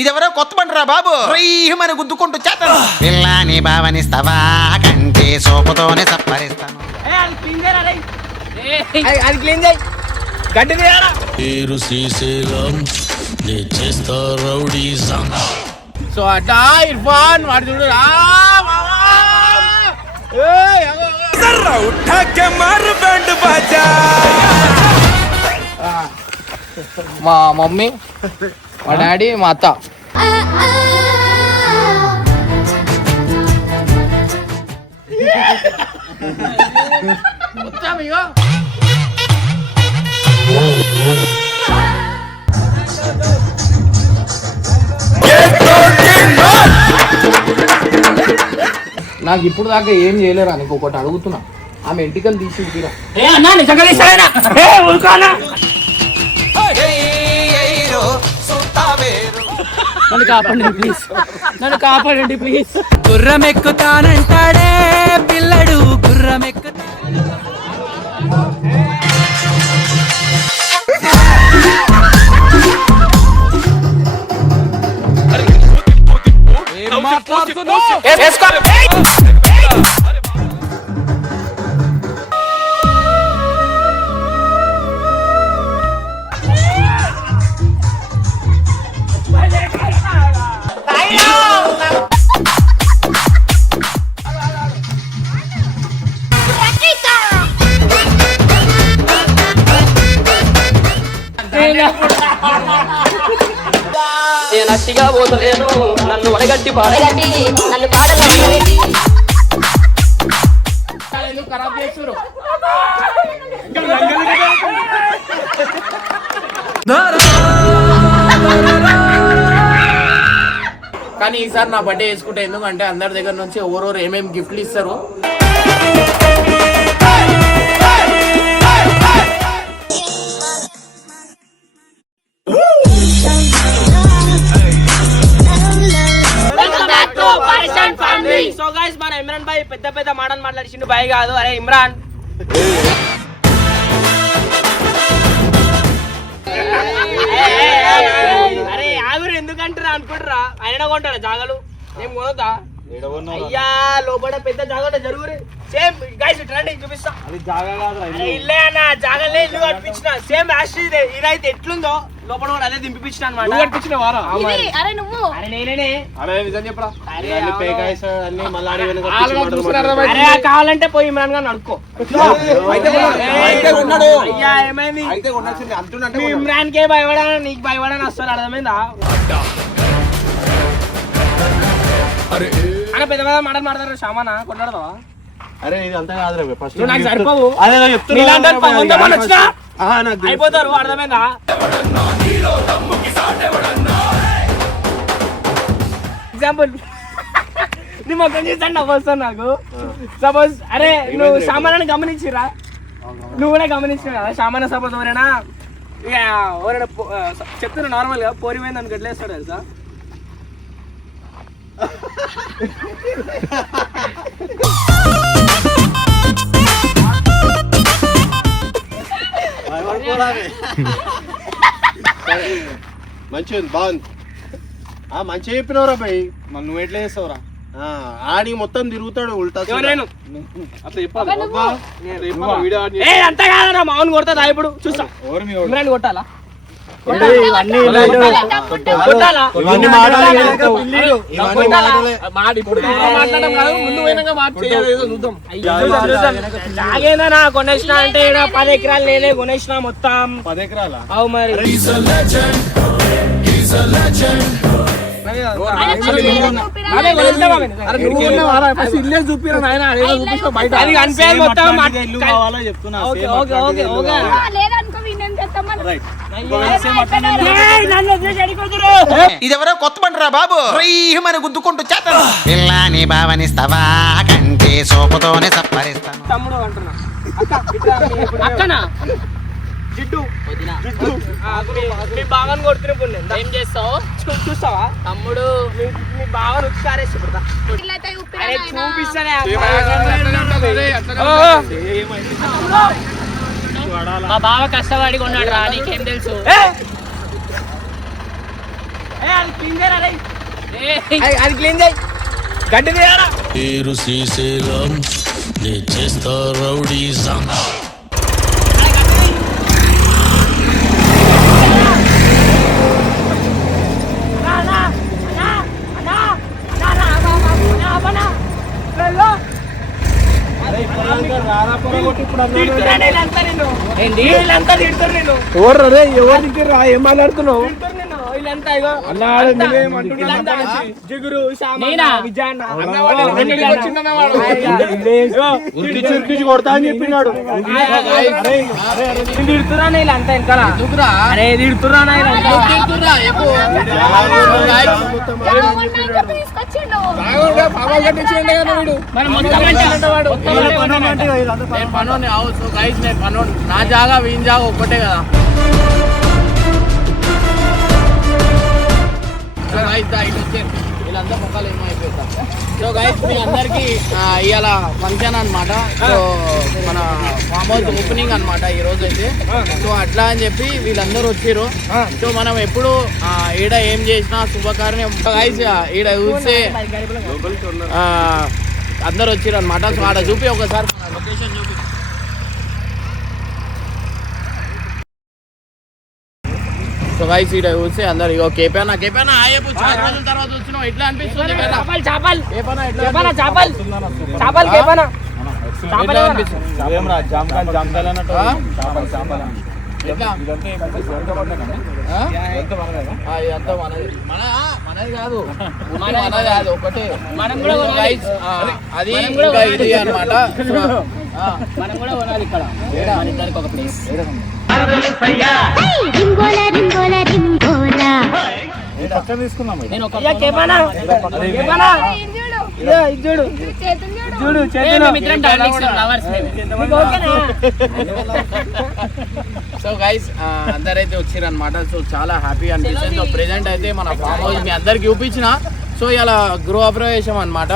ఇదెవరో కొత్త బండరా బాబు? రయ్యమని గుద్దుకుంటూ చేస్తాను పిల్లాని భావనిస్తావా కంటే సోపుతోనే సప్పరిస్తాను అది క్లీన్ చేయి. గడ్డి పేరు శ్రీశైలం చేస్తా రౌడీజం. సో అట్టా ఇర్ఫాన్ వాడు చూడు. మా మమ్మీ మా డాడీ మా అత్త. నాకు ఇప్పుడు దాకా ఏం చేయలేరా నీకు? ఒకటి అడుగుతున్నా. ఆమె ఎంటికలు తీసి తీరా. నన్ను కాపాడండి ప్లీజ్ నన్ను కాపాడండి ప్లీజ్ గుర్రం ఎక్కుతానంటాడే పిల్లడు గుర్రం ఎక్కుతా నేను? అట్టిగా పోతలేను నన్ను వడగట్టి వడగట్టి నన్ను పాడగట్టి. ఖరాబ్ చేస్తున్నారు కానీ ఈసారి నా బర్త్డే వేసుకుంటే ఎందుకంటే అందరి దగ్గర నుంచి ఎవరెవరు ఏమేమి గిఫ్ట్లు ఇస్తారు? పెద్ద పెద్ద మాటలు మాట్లాడిచిండు బాయ్ కాదు. అరే ఇమ్రాన్. అరే ఆగురు ఎందుకంటారా అనుకుంటారా ఆయన కొంటారా జాగలు? నేను కొనొద్దా అయ్యా లోపల పెద్ద జాగట జరుగురు. సేమ్ గైస్ రండి చూపిస్తా. అరే ఇల్లే. అన్న జాగలే ఇల్లు కట్టించిన. సేమ్ యాష్ ఇదైతే ఎట్లుందో లోపల కూడా అదే దింపిపించిన అనమాట ఇది అరే నువ్వు. అరే నేనే అరే నిజం చెప్పరా? అరే అన్ని అన్ని వెనక అరే కావాలంటే పోయి ఇమ్రాన్ గారిని అడుక్కో. అయితే అయితే ఉన్నాడు అయ్యా ఏమైంది? అయితే ఇమ్రాన్ కే భయపడా నీకు భయపడని? వస్తారు అర్థమైందా? అక్కడ పెద్ద పెద్ద మాటలు మాడతారు సామానా కొట్లాడతావా? అరే ఇది అంతా కాదురా ఫస్ట్ నువ్వు నాకు సరిపోవు. అదే నేను చెప్తున్నా. నీలాంటి వాళ్ళు వంద మంది వచ్చినా ఆ, నాకు తెలుసు. అయిపోతారు అర్థమైందా? ఎగ్జాంపుల్ నీ మొక్కం చేస్తాను నవ్వు వస్తాను నాకు. సపోజ్ అరే నువ్వు గమనించిరా నువ్వు కూడా గమనించినావు కదా సామాన్య సపోజ్ ఎవరైనా ఇక ఎవరైనా పో- ఆ, చెప్తున్నా నార్మల్గా పోరిపోయింది అనుకో ఎట్లా వేస్తాడు తెలుసా? మంచిగా ఉంది బాగుంది. ఆ మంచిగా చెప్పినవరా భయ్ మళ్ళీ నువ్వు ఎట్లా చేస్తావురా? ఆ, ఆడి మొత్తం తిరుగుతాడు ఉల్టా. ఎవరైనా అట్లా చెప్పాలి. వీడియో అంత కాదన్నా మామూలు కొడతా ఇప్పుడు. చూస్తా. కొట్టాలా? నాగేందనా కొనేసిన అంటే పది ఎకరాలు నేనే కొనేసిన మొత్తం. పది ఎకరాల? అవు మరి? అది మొత్తం మా- ఇదెవరో కొత్త బండరా బాబు రయ్యమని గుద్దుకుంటూ చేస్తాను పిల్లాని భావనిస్తావా కంటే సోపుతోనే సప్పరిస్తాను తమ్ముడు అంటున్నా అక్కనా జిడ్డు మీ- బావని కొడుతున్నప్పుడు ఏం చేస్తావు చూస్తావా తమ్ముడు మీ బావని ఒకసారి. చూపిస్తానే మా బావ కష్టపడి కొన్నాడు రా నీకేం తెలుసు? క్లీన్ చేయరా రేయ్. అది- అది క్లీన్ చేయి. గడ్డి తీయరా పేరు శ్రీశైలం నే చేస్తా రౌడీజం ఏంటి వీళ్ళంతా తిడుతుర్రు నిన్ను ఎవరు రే? ఎవరు ఏం మాట్లాడుతున్నావు? జిగురు కొడతా అని చెప్పినాడు. వెనకాల? అరే పనోని అవు సో గైస్ నేను పనోని నా జాగా వీని జాగా ఒక్కటే కదా. సో గైస్ దా ఇటు వచ్చారు వీళ్ళంతా మొక్కలు సో గైస్ మీ అందరికి ఇవాళ ఫంక్షన్ అన్నమాట. సో మన ఫామ్ హౌస్ ఓపెనింగ్ అన్నమాట ఈ రోజు అయితే సో అట్లా అని చెప్పి వీళ్ళందరూ వచ్చారు సో మనం ఎప్పుడు ఈడ ఏం చేసినా శుభకార్యం. గైస్ ఈడ చూస్తే అందరు వచ్చారు అనమాట సో ఆడ చూపి ఒకసారి లొకేషన్ చూపి. సో గైస్ ఈడ చూస్తే అందరు ఇగో కేపేనా కేపేనా ఆయపు చాలా రోజుల తర్వాత వచ్చినావు. ఎట్లా అనిపిస్తుంది? చేపలు చేపలు. కేపేనా? చేపలు. చేపలు కేపన. ఎట్లా అనిపిస్తుంది? ఆ? ఎట్లా? ఆ? ఆ, ఇదంతా మనది. మన ఆ, మనది కాదు. మనది కాదు ఒకటే. మనం కూడా So కొనాలి. guys, ఆ, అది ఇది ఆ, మనం కూడా కొనాలి ఇక్కడ. మన ఇద్దరికి ఒక ప్లేస్ చూడు. చూడు. సో గైస్ అందరైతే వచ్చారు అనమాట సో చాలా హ్యాపీ అనిపిస్తుంది. సో ప్రెసెంట్ అయితే మన ఫామ్ హౌస్ మీ అందరికి చూపించిన. సో ఇలా గృహ ప్రవేశం అనమాట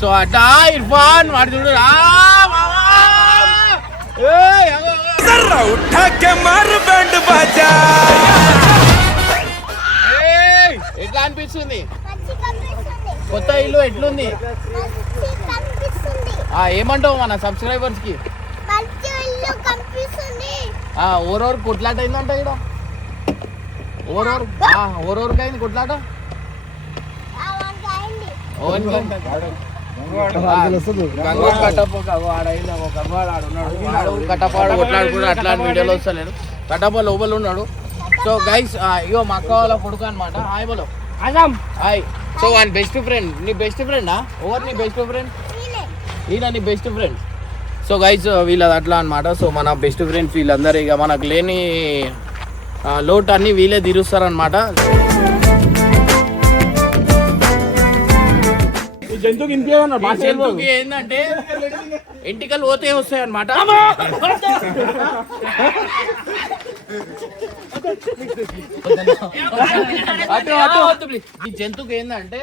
సో అట్టా ఇర్ఫాన్ వాడు చూడు ఆ, మామా! ఏయ్, అగో, అగో. ఏయ్, ఎట్లా అనిపిస్తుంది? మంచి కనిపిస్తుంది కొత్త ఇల్లు ఎట్లుంది? ఆ ఏమంటావు మన సబ్స్క్రైబర్స్కి ఆ ఓరోరు కొట్లాట అయిందంట ఇక్కడ ఓరోరు ఆ, ఓరోరుకి అయింది. కొట్లాట అవంతా అయింది ఓవెన్ ఉన్నాడు. కట్టపాడు వీడియోలో వస్తలేదు కట్టప్ప లోపల ఉన్నాడు సో గైస్ ఇగో మా అక్క వాళ్ళ కొడుకు అనమాట హాయ్ బలో హాయ్ సో వాని బెస్ట్ ఫ్రెండ్ నీ బెస్ట్ ఫ్రెండా ఓవర్ నీ బెస్ట్ ఫ్రెండ్ ఈయన నీ బెస్ట్ ఫ్రెండ్ సో గైస్ వీళ్ళది అట్లా అనమాట సో మన బెస్ట్ ఫ్రెండ్స్ వీళ్ళందరూ ఇక మనకు లేని లోటు అన్ని వీళ్ళే తీరుస్తారనమాట జంతువుకి ఏంటంటే ఎంటికలు పోతే వస్తాయి అనమాట ఈ జంతువుకి ఏంటంటే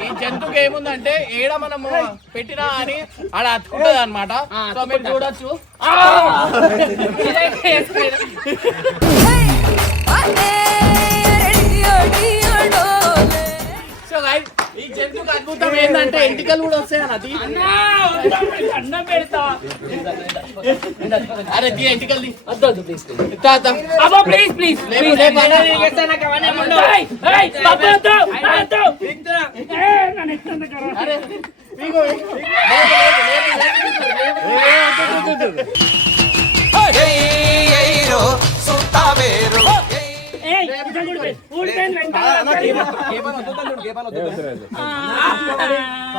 ఈ- జంతువుకి ఏముందంటే ఏడ మనము పెట్టినా అని ఆడ అతుకుంటది అనమాట సో మీరు చూడొచ్చు. సో guys, ఈ జంతువుకి అద్భుతం ఏంటంటే ఎంటికలు కూడా వస్తాయి అన్నది అన్నం పెడతా. అరే తీ ఎంటికలు వద్దు ప్లీజ్. అబ్బా ప్లీజ్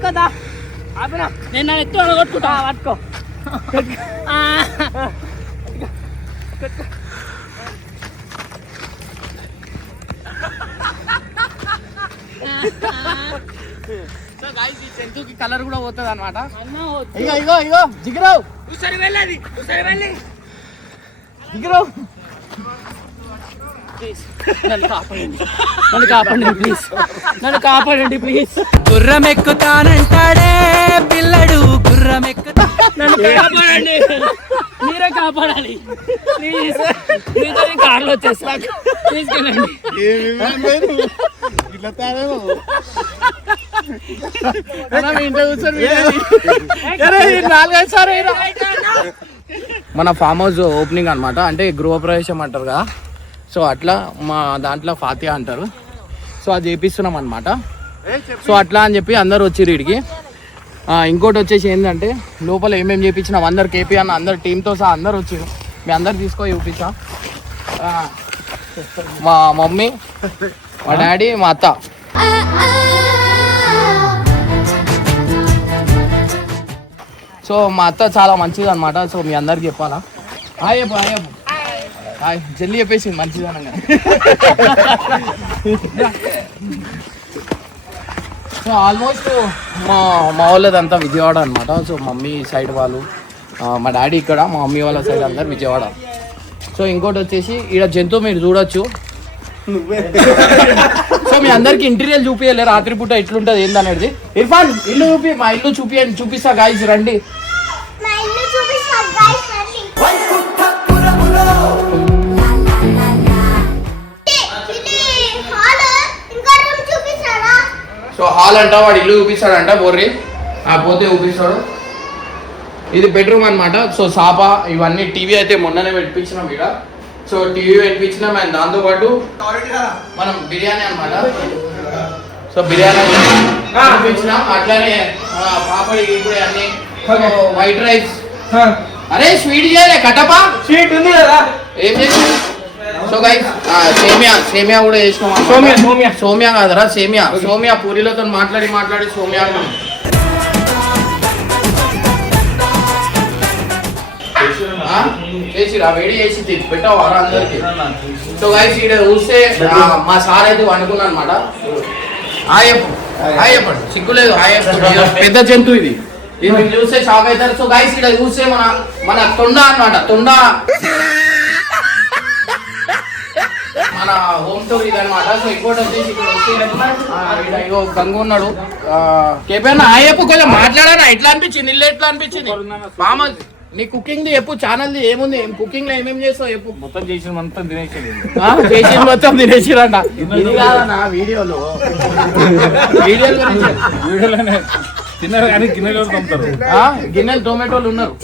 పట్టుకోదా నేను ఎత్తు అడగొట్టుకుంటా. పట్టుకో. కలర్ కూడా పోతుంది అనమాట ఇగో ఇగో ఇగో జిగిరావు ఉసరి వెళ్ళి. దిగిరావు నన్ను కాపాడండి. నన్ను కాపాడండి ప్లీజ్ నన్ను కాపాడండి ప్లీజ్ గుర్రం ఎక్కుతానంటాడే పిల్లడు గుర్రం ఎక్కుతా నన్ను కాపాడండి. మీరే కాపాడాలి. ప్లీజ్ మీతో కార్లో వచ్చేస్తా తీసుకెళ్ళండి ఇట్లా మన ఫామ్ హౌస్ ఓపెనింగ్ అన్నమాట. అంటే గృహప్రవేశం అంటారు కదా సో అట్లా మా దాంట్లో ఫాతిహా అంటారు. సో అది చేపిస్తున్నాం అనమాట సో అట్లా అని చెప్పి అందరు వచ్చి వీడికి ఇంకోటి వచ్చేసి ఏంటంటే లోపల ఏమేమి చేపించినాం అందరు కేపీ అన్న అందరు టీంతో సహా అందరు వచ్చారు మీ అందరు తీసుకో చూపించా మా మమ్మీ మా డాడీ మా అత్త. సో మా అత్త చాలా మంచిది అనమాట సో మీ అందరికి చెప్పాలా? హాయ్ హాయ్ జల్లి చెప్పేసి మంచిదనంగా. సో ఆల్మోస్ట్ మా మా వాళ్ళదంతా విజయవాడ అనమాట సో మమ్మీ సైడ్ వాళ్ళు మా డాడీ ఇక్కడ మా మమ్మీ వాళ్ళ సైడ్ అందరు విజయవాడ. సో ఇంకోటి వచ్చేసి ఈడ జంతువు మీరు చూడొచ్చు. సో మీ అందరికి ఇంటీరియల్ చూపించలే రాత్రిపూట ఎట్లుంటది ఏందనేది. ఇర్ఫాన్ ఇల్లు చూపి మా ఇల్లు చూపి చూపిస్తా గాయస్ రండి. సో హాల్ అంట వాడు ఇల్లు చూపిస్తాడంట బొర్రి. ఆ పోతే చూపిస్తాడు. ఇది బెడ్రూమ్ అన్నమాట. సో సాపా ఇవన్నీ టీవీ అయితే మొన్ననే పెట్టించినాం ఇక్కడ సో టీవీ పెట్టించినాం అండ్ దాంతో పాటు మనం బిర్యానీ అన్నమాట. సో బిర్యానీ చూపించినాం. అట్లానే ఆ, పాపడి ఇప్పుడు అన్ని వైట్ రైస్. అరే స్వీట్ చేయలే కటపా. సీట్ ఉంది కదా. ఏం చేసి సో గైస్ సేమియా సేమియా కూడా చేసినాం. సోమియా, సోమియా. సోమియా కాదరా సేమియా. సోమియా పూరిలతో మాట్లాడి మాట్లాడి సోమియా? చేసిరా? వేడి చేసి తెచ్చి పెట్టావారా అందరికి? సో గైస్ ఇక్కడ చూస్తే మా సార్ అయితే వండుకున్నా అనమాట చెప్పండి సిగ్గులేదు ఇది పెద్ద జంతువు ఇది. ఇది చూస్తే షాక్ అవుతారు. సో గైస్ ఇక్కడ చూస్తే మన మన తొండ అన్నమాట. తొండ. మన హోమ్ టూర్ ఇది అనమాట సో ఇంకోటి వచ్చేసి ఇక్కడ ఆ, ఈడ ఇగో గంగు ఉన్నాడు. కేపీఎన్ ఆయప్ప కొంచెం మాట్లాడానా? ఎట్లా అనిపించింది? ఇల్లు ఎట్లా అనిపించింది? మామ నీ కుకింగ్ ది చెప్పు ఛానల్ ది ఏముంది? కుకింగ్లో ఏమేం చేస్తావు చెప్పు. మొత్తం చేసిన మొత్తం తినేసేది ఆ, చేసింది మొత్తం తినేసిరంట ఇది కాదన్నా వీడియోలో. వీడియోల వీడియోలోనే తిన్నారు కానీ గిన్నెలు పంపుతారు ఆ, గిన్నెలు టొమాటోలు ఉన్నారు.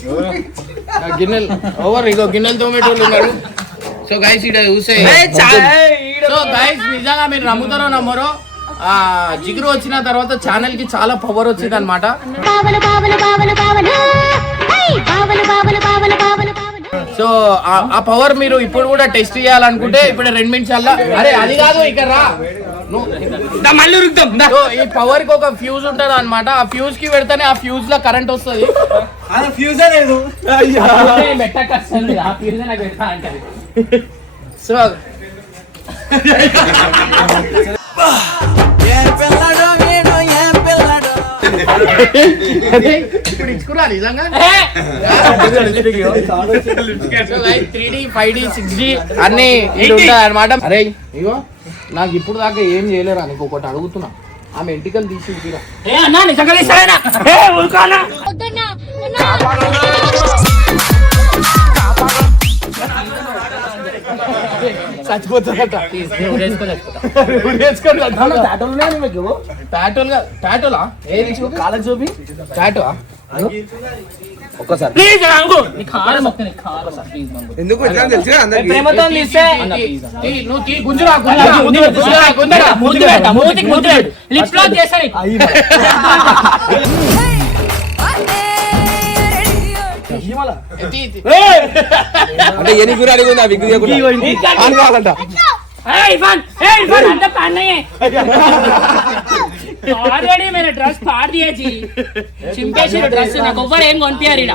ఆ, గిన్నెలు ఓవర్ ఇగో గిన్నెలు టొమాటోలు ఉన్నారు. సో గైస్ ఇక్కడ చూసే. సో గైస్ నిజంగా మీరు నమ్ముతారో నమ్మరో ఆ జిగురు వచ్చిన తర్వాత ఛానల్కి చాలా పవర్ వచ్చింది అనమాట బావలు బావలు బావలు బావలు హై బావలు బావలు బావలు బావలు బావలు సో ఆ- పవర్ మీరు ఇప్పుడు కూడా టెస్ట్ చేయాలనుకుంటే ఇప్పుడు రెండు నిమిషాల్లో అరే అది కాదు ఇక్కడ రా. మళ్ళీ ఈ పవర్కి ఒక ఫ్యూజ్ ఉంటది అనమాట ఆ ఫ్యూజ్కి పెడితేనే ఆ ఫ్యూజ్లో కరెంట్ వస్తుంది. సో అదే, ఇప్పుడు ఇచ్చుకురా నిజంగా? Three D five D six D అన్ని అనమాట అరే ఇగో నాకు ఇప్పుడు దాకా ఏం చేయలేరా? నీకు ఒకటి అడుగుతున్నా. ఆమె ఎంటికలు తీసి ఇచ్చిరా. చచ్చిపోతుందట టాటోల్ టాటోలా ఏది కాళ్ళ చూపి టాటో ప్లీజ్ అంగు ఎందుకు ప్రేమతో తీస్తే? నువ్వు తీ అంటే ఎన్ని గురి అడిగి ఉంది? విగ్గు కావాలంట. ఆల్రెడీ మీరు డ్రెస్ పాడు చింపేసి డ్రెస్ నాకు ఎవ్వరు ఏం కొనిపించారు ఇక్కడ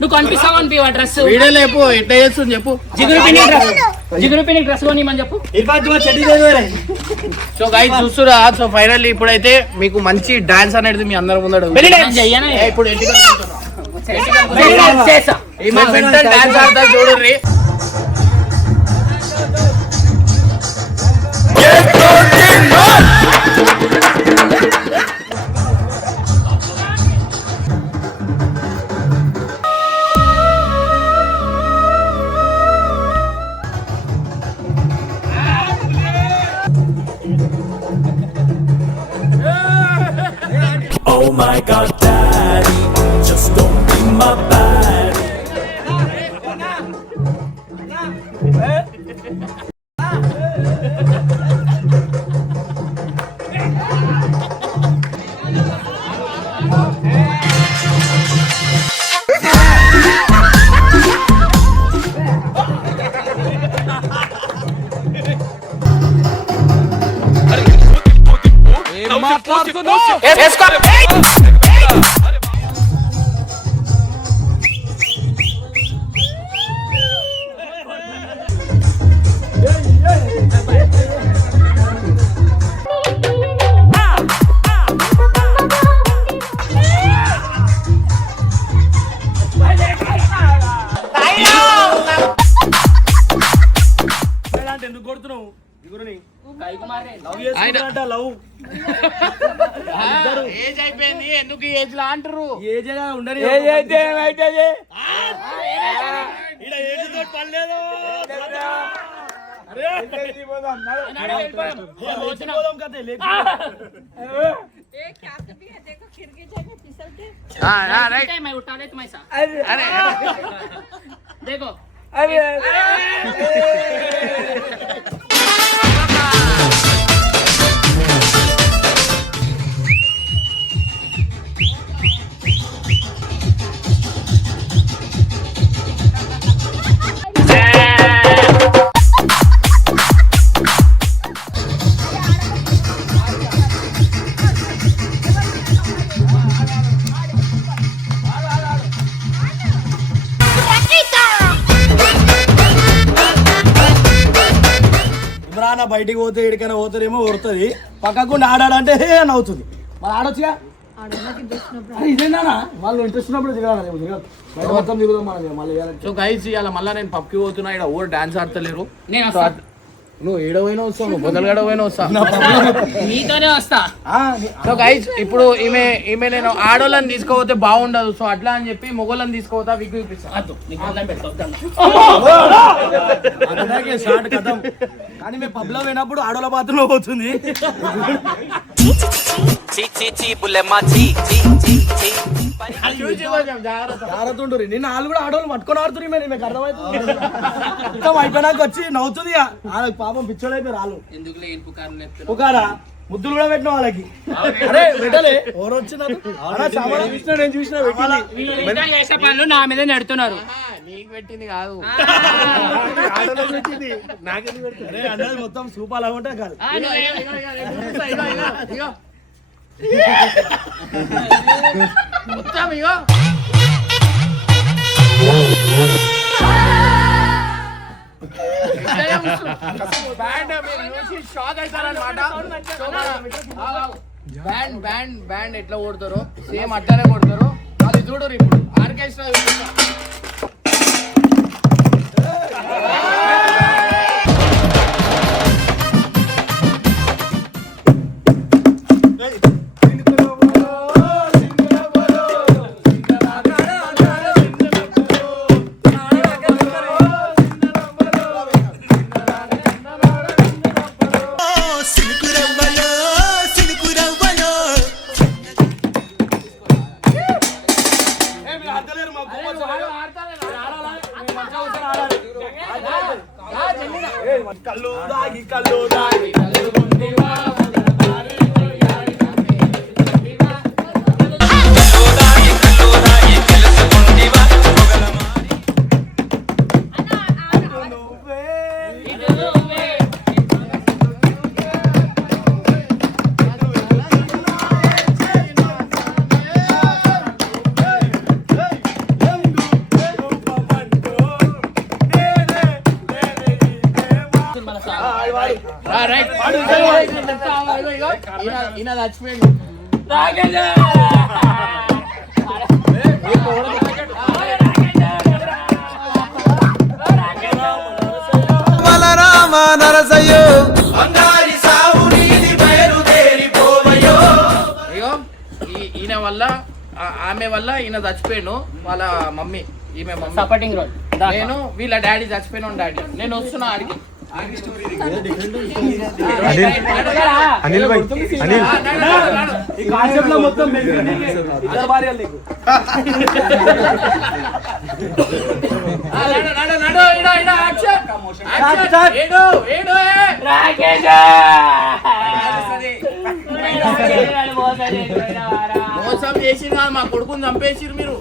నువ్వు కొనిపిస్తావు కొనిపివా డ్రెస్? వీడియో లేపు ఎట్లా చేస్తుంది చెప్పు. జిగురు పిన్ని డ్రెస్ జిగురు పిన్ని డ్రెస్ కొనిమని చెప్పు. సో గైస్ చూస్తురా? సో ఫైనల్లీ ఇప్పుడైతే మీకు మంచి డాన్స్ అనేది మీ అందరి ముందర ఇప్పుడు డాన్స్ చేస్తా. ఈమె mental my god, daddy, just don't be my baddie. Age అయిపోయింది ఎందుకు ఏజ్ లా అంటారు ఆ, ఆ, రైట్. मैं उठा ले तुम्हारे साथ అరే देखो ఇమ్రాన్ బయటికి పోతే ఎడికైనా పోతారేమో కొడుతుంది. పక్కకు ఆడాడంటే హే అని అవుతుంది. మరి ఆడొచ్చుగా? ఇదేనా వాళ్ళు ఇంట్రెస్ట్ ఉన్నప్పుడు దిగాలి మొత్తం దిగుదాం మనం మళ్ళీ వేయాలంటే. సో గైస్ ఇవాళ మళ్ళీ నేను పోతున్నా ఇక్కడ డాన్స్ ఆడతలేరు? నేను నువ్వు ఏడవైనా వస్తావు నువ్వు బొదలగడవైనా వస్తావు. నీతోనే వస్తా. ఆ, నీ- సో గైస్ ఇప్పుడు ఈమె ఈమె నేను ఆడోళ్ళని తీసుకోపోతే బాగుండదు. సో అట్లా అని చెప్పి మొగోళ్ళని తీసుకోపోతా విగ్గు చూపిస్తాను కానీ మేము పబ్లో పోయినప్పుడు ఆడోళ్ళ బాత్రూమ్లో పోతుంది. జాగ్రత్త. ఉంటురి నిన్న వాళ్ళు కూడా ఆడోళ్ళు పట్టుకొని ఆడుతున్నారు మేము మీకు అర్థమవుతుంది. మొత్తం అయిపోయినాక వచ్చి నవ్వుతుంది ఇక. వాళ్ళకి పాపం ఎందుకులే ఏం పుకార్లు చెప్తున్నావు? పుకారా? ముద్దులు కూడా పెట్టిన వాళ్ళకి. అరే పెట్టలే. ఎవరు వచ్చినారు? అరే, సామాన్లు చూసినా నేను చూసినా పెట్టింది. వీళ్ళు ఇంకా చేసే పనులు నా మీద నెడుతున్నారు. నీకు పెట్టింది కాదు. అన్నది మొత్తం సూప్ అలా ఉంటా కాదు. మొత్తం ఇగో. బ్యాండ్ మీరు చూసి షాక్ అవుతారన్నమాట బ్యాండ్ బ్యాండ్ బ్యాండ్ ఎట్లా కొడతారో? సేమ్ అట్లానే కొడతారు. అది చూడరు ఇప్పుడు. ఆర్కెస్ట్రా మమ్మీ ఈమె మమ్మీ. సపోర్టింగ్ రోల్ నేను వీళ్ళ డాడీ చచ్చిపోయిన డాడీ. నేను వస్తున్నా ఆడికి. అనిల్. భాయ్ అనిల్. ఈ కాన్సెప్ట్లో మొత్తం మెలికి నీకే. ఇద్దరు భార్యలు నీకు మోసం చేసి మా కొడుకుని చంపేసిరు మీరు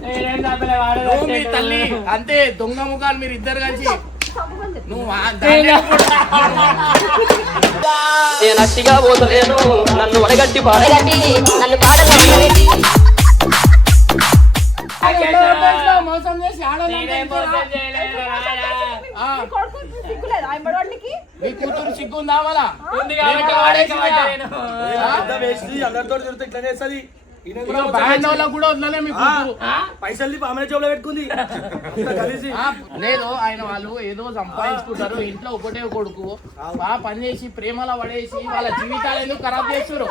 నువ్వు మీ తల్లి అంతే దొంగ ముఖాలు మీరు ఇద్దరు కలిసి. నువ్వు ఆ- దాన్ని నేను అట్టిగా పోతలేను నన్ను వడగట్టి నన్ను పాడగా మోసం చేసి ఆడవాళ్ళని ఆ. మీ కూతురు సిగ్గుందా వేసి అందరితో తిరుగుతూ ఇట్లా చేస్తుంది. పైసలు ఆమె జోబులో పెట్టుకుంది. అంతా కలిసి. ఆ, లేదు ఆయన వాళ్ళు ఏదో సంపాదించుకుంటారు ఇంట్లో ఒకటే కొడుకు. బాగా పని చేసి ప్రేమలో పడేసి వాళ్ళ జీవితాలు ఎందుకు ఖరాబ్ చేస్తారు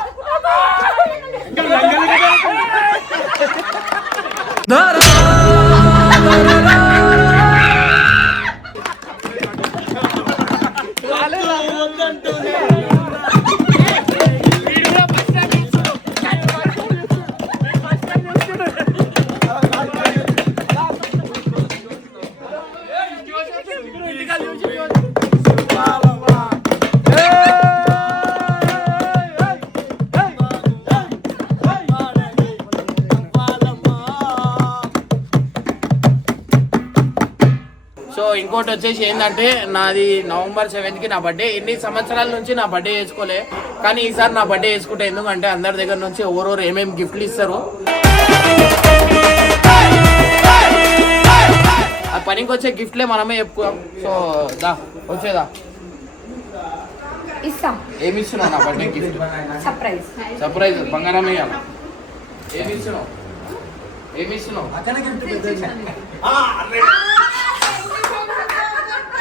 ఇంకోటి వచ్చేసి ఏంటంటే నాది నవంబర్ సెవెంత్కి నా బర్త్డే ఎన్ని సంవత్సరాల నుంచి నా బర్త్డే చేసుకోలే కానీ ఈసారి నా బర్త్డే చేసుకుంటే ఎందుకంటే అందరి దగ్గర నుంచి ఎవరెవరు ఏమేమి గిఫ్ట్లు ఇస్తారు. ఆ పనికి వచ్చే గిఫ్ట్లే మనమే చెప్పుకోం. సో దా వచ్చేదా? ఇస్తాం. ఏమి ఇస్తున్నావు నా బర్త్డే గిఫ్ట్ సర్ప్రైజ్ సర్ప్రైజ్ బంగారం వేయాలి ఏమి ఇస్తున్నావు? ఏమి ఇస్తున్నావు ఇక రా. ఇప్పుడు ఇక రా, ఏ, నా బర్త్డేకి ఏమి ఇస్తున్నావు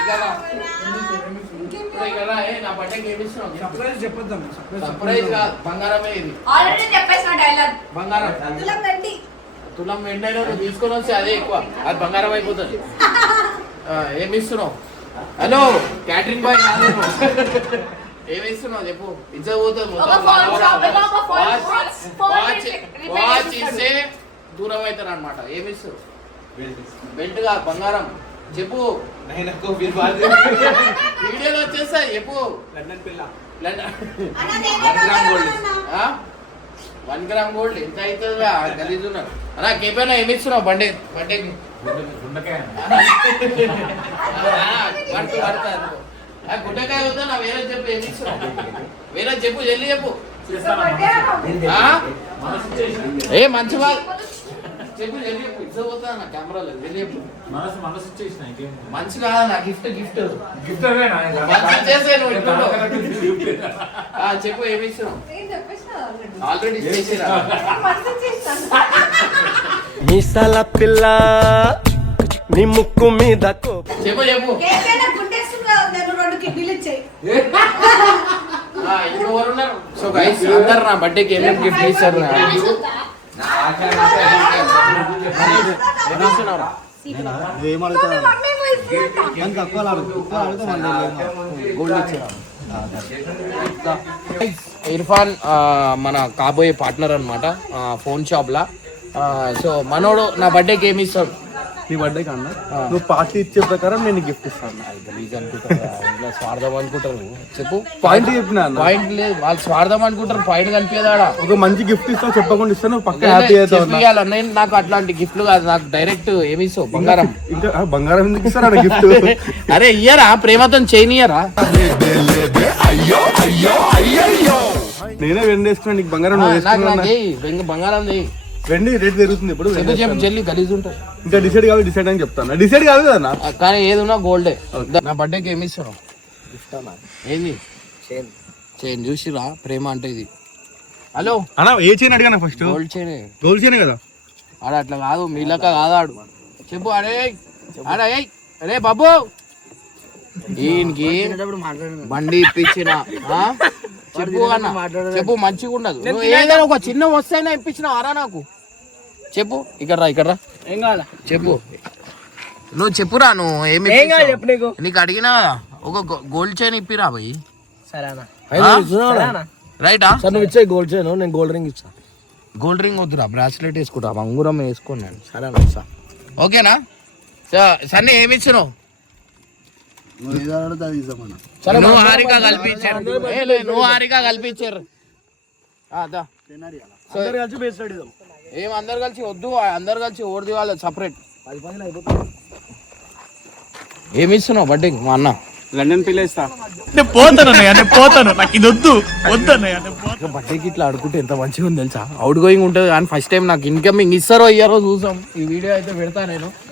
సర్ప్రైజ్ చెప్పొద్దాం సర్ప్రైజ్ సర్ప్రైజ్ కాదు బంగారమే ఇది. ఆల్రెడీ చెప్పేసిన డైలాగ్ బంగారం. తులం నువ్వు తీసుకొని వస్తే అదే ఎక్కువ. అది బంగారం అయిపోతుంది. ఏమి ఇస్తున్నావు? హలో క్యాటరింగ్ బాయ్ కాదు. ఏమి ఇస్తున్నావు చెప్పు? పోతుంది వాచ్-. ఇస్తే దూరం అవుతారు అనమాట ఏమి ఇస్తారు బెల్ట్గా బంగారం. చెప్పు. వీడియోలో వచ్చేస్తాయి చెప్పు. లండన్ ఆ? వన్ గ్రామ్ గోల్డ్ ఎంత అవుతుంది గలీజ్ ఉన్నారు అలా కేపైనా ఏమి ఇస్తున్నావు? బండి బండికి గుండకాయ వద్దా? నా వేరే చెప్పు ఏమి ఇస్తున్నావు? వేరే చెప్పు జల్లి చెప్పు? ఏ మంచి వాళ్ళు చెప్పు చెప్పు పోతా నా చెప్పు మనసు మనసు ఇచ్చేసిన ఇంకేం మంచి కాదా నా గిఫ్ట్ గిఫ్ట్ గిఫ్ట్ అవేనా మంచి చేసే నువ్వు ఇప్పుడు. ఆ, చెప్పు ఏమి ఇస్తున్నావు ఆల్రెడీ చేసిరా మీసాల పిల్ల నీ ముక్కు మీద చెప్పు చెప్పు. ఆ, ఇప్పుడు ఎవరు ఉన్నారు? సో గైస్ అందరు నా బర్త్డేకి ఏమేమి గిఫ్ట్ ఇర్ఫాన్ మన కాబోయే పార్ట్నర్ అనమాట ఫోన్ షాప్ లా సో మనోడు నా బర్త్డేకి ఏమి ఇస్తాడు? నీ బర్త్డే కన్నా? నువ్వు పార్టీ ఇచ్చే ప్రకారం నేను గిఫ్ట్ ఇస్తాను. అనుకుంటారు స్వార్థం అనుకుంటారు. చెప్పు. పాయింట్ చెప్పిన అన్న. పాయింట్ లేదు. వాళ్ళు స్వార్థం అనుకుంటారు పాయింట్ కనిపించదాడా ఒక మంచి గిఫ్ట్ ఇస్తావు చెప్పకుండా ఇస్తాను నువ్వు పక్క హ్యాపీ అవుతావు. నేను నాకు అట్లాంటి గిఫ్ట్లు కాదు. నాకు డైరెక్ట్ ఏమి ఇస్తావు? బంగారం. ఇంకా బంగారం ఎందుకు ఇస్తారా గిఫ్ట్ అరే ఇయ్యరా? ప్రేమతో చేయనియరా నేనే వెండి వేసుకున్నా నీకు బంగారం నాకు బంగారం చెయ్యి వెండి రేట్ పెరుగుతుంది ఇప్పుడు. చెప్పు జల్లి గలీజ్ ఉంటుంది ఇంకా డిసైడ్ కావాలి డిసైడ్ అని చెప్తాను? డిసైడ్ కాదు కదా కానీ ఏది ఉన్నా గోల్డే నా బర్త్డేకి ఏమి ఇస్తావు? ఏంది? చైన్ చూసిరా ప్రేమ అంటే ఇది. హలో అన్న ఏ చైన్ అడిగాను first gold chain gold chain కదా? ఆడు అట్లా కాదు మీలక కాదు ఆడు. చెప్పు అడే అడే ఏయ్, అరే బాబు. ఈయనకి బండి ఇప్పించిన? చెప్పు అన్న. చెప్పు మంచిగా ఉండదు ఏదైనా ఒక చిన్న వస్తైనా ఇప్పించిన ఆరా నాకు. చెప్పు ఇక్కడ రా ఇక్కడ రా ఏం కావాలా? చెప్పు. నువ్వు చెప్పురా నువ్వు ఏమి ఏం కావాలి చెప్పు నీకు? నీకు అడిగినా ఒక గోల్డ్ చైన్ ఇప్పిరా భయ్ సరేనా? సార్ రైటా? నువ్వు ఇచ్చే గోల్డ్ చైన్ నేను గోల్డ్ రింగ్ ఇచ్చా గోల్డ్ రింగ్ వద్దురా బ్రాస్లెట్ వేసుకుంటా అంగురం వేసుకోండి నేను. సరే ఓకేనా? స- సన్నీ ఏమి ఇచ్చినావు? నువ్వు హారిక కల్పించారు. నువ్వు హారిక కల్పించారు. ఆ, దా. సో, కలిసి ఏం అందరు కలిసి వద్దు అందరు కలిసి ఓడిది వాళ్ళు సపరేట్ పది పదిలో అయిపోతుంది. ఏమి ఇస్తున్నావు బడ్డీ మా అన్న? లండన్ పిల్లేస్తా నేను పోతాను నేను పోతాను. నాకు ఇది వద్దు ఇంకా బర్త్డేకి ఇట్లా ఆడుకుంటే ఎంత మంచిగా ఉంది తెలుసా? అవుట్ గోయింగ్ ఉంటుంది కానీ ఫస్ట్ టైం నాకు ఇన్కమింగ్ ఇస్తారో ఇయ్యారో చూసాం. ఈ వీడియో అయితే పెడతా నేను.